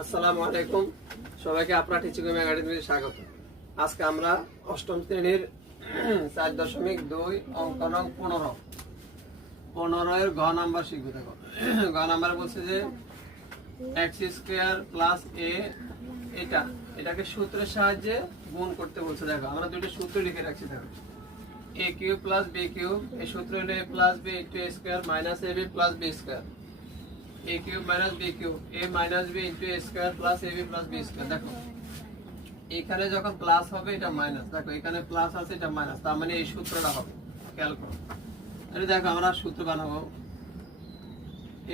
আসসালামু আলাইকুম, সবাইকে আপনার টিচিং একাডেমিতে স্বাগত। আজকে আমরা অষ্টম শ্রেণীর 4.2 অঙ্ক নং 15 এর ঘ নাম্বার শিখব। দেখো ঘ নাম্বার বলছে যে x² প্লাস a, এটাকে সূত্রের সাহায্যে গুণ করতে বলছে। দেখো আমরা দুটো সূত্র লিখে রাখছি। দেখো a³ প্লাস b³ এই সূত্র হলো a plus b into a square minus ab plus b square, a³ minus b³ a minus b into a square plus ab plus b square. দেখো এখানে যখন প্লাস হবে এটা মাইনাস, দেখো এখানে প্লাস আছে এটা মাইনাস, তার মানে এই সূত্রটা হবে। খেয়াল করো, তাহলে দেখো আমরা সূত্র বানাবো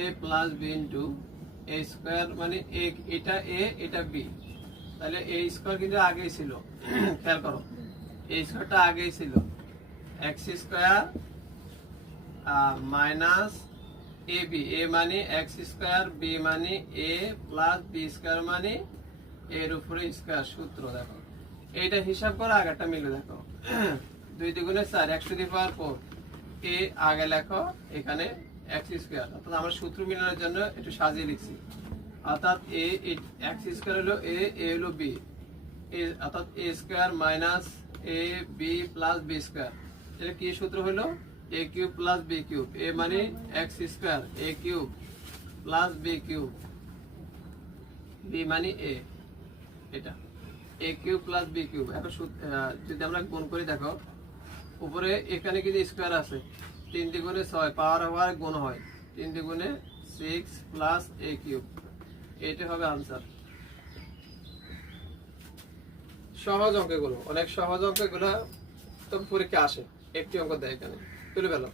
a plus b into a square, মানে এটা a এটা b, তাহলে a স্কয়ার কিন্তু আগেই ছিল। খেয়াল করো a স্কয়ারটা আগেই ছিল, x square minus ab, a মানে x স্কয়ার, b মানে a প্লাস b স্কয়ার মানে এর উপরে স্কয়ার সূত্র। দেখো এইটা হিসাব করো, আগেরটা মিলে। দেখো 2 দুগুণে 4 x to the power 4, a আগে লেখো এখানে x স্কয়ার, অর্থাৎ আমরা সূত্র মিলানোর জন্য একটু সাজিয়ে লিখছি। অর্থাৎ a x স্কয়ার হলো a, a হলো b, অর্থাৎ a square minus a b plus b square. এটা কি সূত্র হলো a³ প্লাস b³ a মানে x square a³ plus b³ b মানে a, এটা a³ প্লাস b³। এখন যদি আমরা গুণ করি, দেখো উপরে এখানে কিন্তু স্কয়ার আছে, 3 দুগুণে 6 পাওয়ার হওয়ার গুণ হয়, 3 দুগুণে 6 প্লাস a³, এটা হবে आंसर। সহজ অঙ্কগুলো, অনেক সহজ অঙ্কগুলো তো পরীক্ষা আসে, একটি অঙ্ক দেয় এখানে তুলে ফেলো।